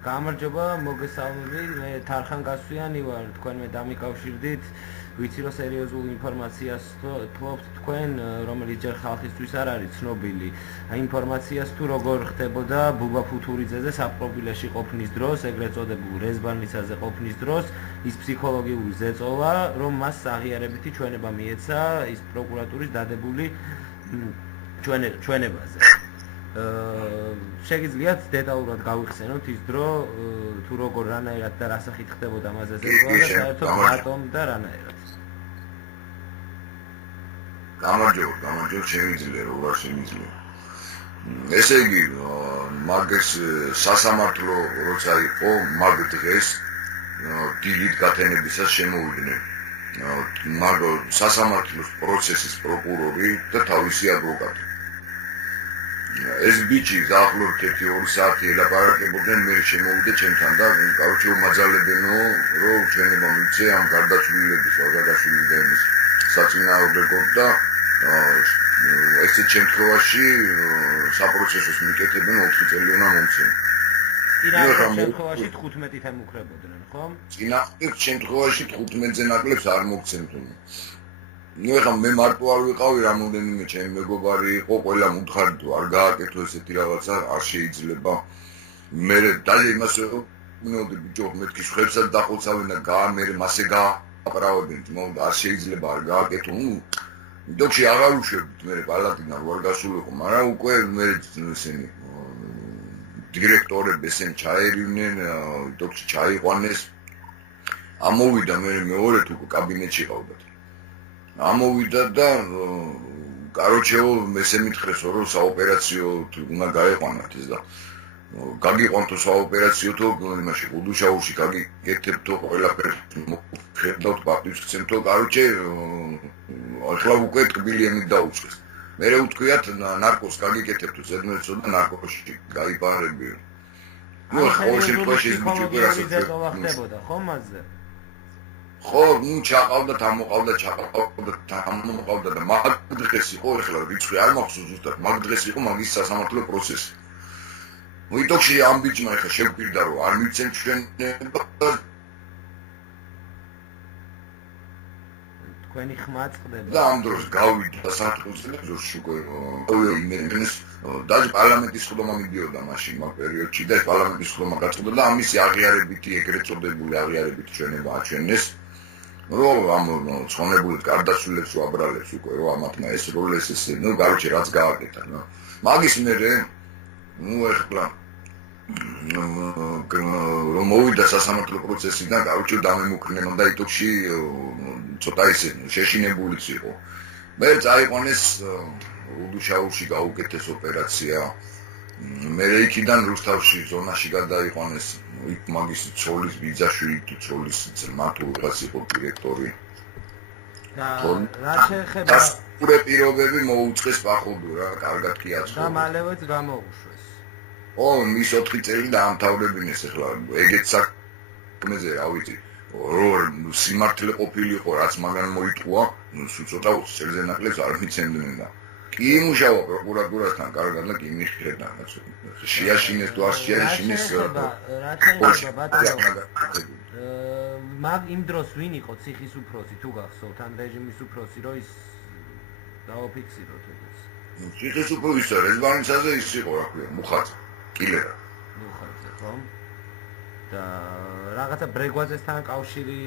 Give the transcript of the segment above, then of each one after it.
გამარჯობა, მოგესალმებით. მე თარხან გასვიანი ვარ, თქვენ მე დამიკავშირდით. ვიცი რომ სერიოზულ ინფორმაციას თვლობთ თქვენ, რომელიც ჯერ ხალხისთვის არ არის ცნობილი. ინფორმაციას თუ როგორ ხდებოდა ბუბა ფუთურიძეზე საპყრობილეში ყოფნის დროს, ეგრეთ წოდებულ რეზბანიცაზე ყოფნის დროს, ის ფსიქოლოგიური ზეწოლა, რომ მას აღიარებითი ჩვენება მიეცა ის პროკურატურის დადებული ჩვენებაზე. შეგიძლიათ დეტალურად გავიხსენოთ ის დრო თუ როგორ რანაირად და რასახით ხდებოდა მასზე ზეწოლა და საერთოდ რატომ და რანაირად. გამარჯობა, შემიძლია რომ რა შემიძლია. ესე იგი, მაგის სასამართლო როცა იყო, მაგ დღეს დილით გათენებისას შემოვიდნენ. მაგ სასამართლოს პროცესის პროკურორი და თავისი ადვოკატი. ეს ბიჭი დაახლოებით 1-2 საათი ელაპარაკებოდნენ, მე შემოვიდე ჩემთან და კაუჩო მაძალებენო, რომ ჩვენება მიცე ამ გარდაცვლილების, აღგაშვილების საწინააღმდეგოდ და ესეთ შემთხვევაში საპროცესოს მიკეთებენ 4 წელი უნდა მომცენ. წინააღმდეგ შემთხვევაში 15 ემუქრებოდნენ, ხო? წინააღმდეგ შემთხვევაში 15-ზე ნაკლებს არ მოგცემდნენ. ეხლა მე მარტო არ ვიყავი, რამოდენიმე ჩემი მეგობარი იყო, ყველამ უთხარი თუ არ გააკეთო ესეთი რაღაცა, არ შეიძლება. მე დაჟე იმას ვიყავი, ბიჭო, მეთქი ხვებსაც დახოცავენ და მე მასე გააყრავებენ, მაგრამ არ შეიძლება არ გააკეთო. დოქში აღარ უშვებდით, მე პალატიდან ვარ გასულიყო, მაგრამ უკვე მე ესენი დირექტორები ესენ ჩაერივნენ, დოქში ჩაიყვანეს. ამოვიდა მე მეორე თუ კაბინეტში ყავდათ. ამოვიდა და კაროჩეო ესე მითხრეს რომ საოპერაციო უნდა გაეყვანათ ეს და გაგიყვანთო საოპერაციო თუ იმაში უდუშაურში გაგიკეთებთო ყველაფერს ხედავთ პარტიზცემთო კაროჩე ახლა უკვე ტკბილიემით დაუწყეს მე უთქვიათ ნარკოს გაგიკეთებთო ზედმეტსო და ნარკოში გაიპარებიო ნუ ყოველ შემთხვევაში ეს ბიჭი უკვე რასაც ხდებოდა ხო მასზე ხო, ჩაყავდა და მაგ დღეს იყო, ეხლა რიცხვი არ მახსოვს ზუსტად, მაგ დღეს იყო მაგის სასამართლო პროცესი. ვიტოქში ამ ბიჭმა ეხლა შეგვირდა რომ არ მიცემ ჩვენება თქვენი ხმა წყდება. და ამ დროს გავიდა საქართველოს უკვე იმენს დაჟე პარლამენტის ხდომა მიდიოდა მაშინ მაგ პერიოდში და პარლამენტის ხდომა გაწყდა და ამისი აღიარებითი ეგრეთ წოდებული აღიარებითი ჩვენება აჩვენეს. რომ ამ ცხონებულით გარდაცვლილებს უაბრალებს უკვე რომ ამათმა ეს როლეს ესე ნუ გარჩე რაც გააკეთა ნუ მაგის მერე ნუ ეხლა რომ მოვიდა სასამართლო პროცესიდან გარჩე დამემუქრნენ და იტოქში ცოტა ისე შეშინებულიც იყო მე წაიყვანეს უდუშაურში გაუკეთეს ოპერაცია მე იქიდან რუსთავში ზონაში გადაიყვანეს იქ მაგის ცოლის ბიძაშვილი თუ ცოლის ძმა თუ რაღაც იყო დირექტორი და რა შეეხება პურე პირობები მოუწყეს პახობი რა კარგად კი აცხოვა და მალევეც გამოუშვეს ო მის 4 წელი დაამთავრებინეს ახლა ეგეც საქმეზე რა ვიცი რო სიმართლე ყოფილიყო რაც მაგან მოიტყვა ნუ ცოტა წელზე ნაკლებს არ მიცემდნენ და კი იმუშავა პროკურატურასთან კარგად და კი მიხრედა რაც შეაშინეს თუ არ შეაშინეს რა შეიძლება ბატონო მაგ იმ დროს ვინ იყო ციხის უფროსი თუ გახსოვთ ან რეჟიმის უფროსი რომ ის დაოფიქსიროთ ეს ციხის უფროსი რეზბანიცაზე ის იყო რა ქვია მუხაძე კილერა მუხაძე ხო და რაღაცა ბრეგვაძესთან კავშირი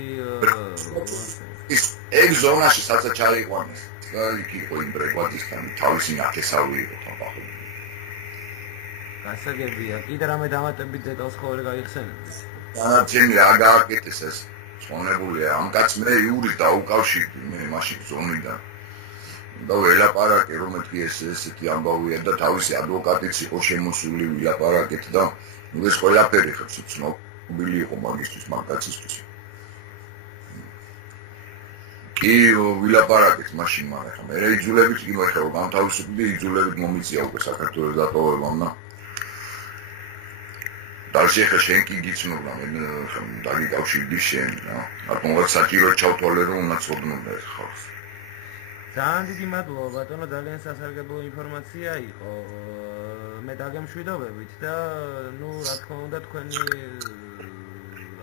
ის ეგ ზონაში სადაც ჩაიყვანეს იქ იყო იმ ბრეგვაძესთან თავისი ნათესავი იყო თამბახი გასაგებია კიდე რამე დამატებით დეტალს ხოლმე გაიხსენებთ დანარჩენი რა გააკეთეს ეს ცხონებულია ამ კაცს მე იური დაუკავშირდი მე მაშინ ზონიდან და ველაპარაკე რომ მეთქი ესეთი ამბავია და თავისი ადვოკატიც იყო შემოსული ვილაპარაკეთ და ეს ყველაფერი ხო ცნობილი იყო მაგისტრის მაგაცისთვის კი ვილაპარაკეთ მაშინ მაგრამ მე იძულებით კი მოიხარო განთავისუფლდი იძულებით მომიწია უკვე საქართველოს დატოვებამ და დალშე ხენ კი გიცნობდა მე დაგიკავშირდი შენ რა აკომღაც საჭირო ჩავთვალე რომ უნდა ცოდნოდა ეს ხალხს ძალიან დიდი მადლობა ბატონო ძალიან სასარგებლო ინფორმაცია იყო მე დაგემშვიდობებით და ნუ რა თქმა უნდა თქვენი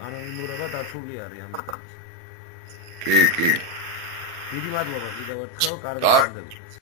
ანონიმურობა დაცული არის ამიტომ. კი. დიდი მადლობა კიდევ ერთხელ, კარგი გასვენებით.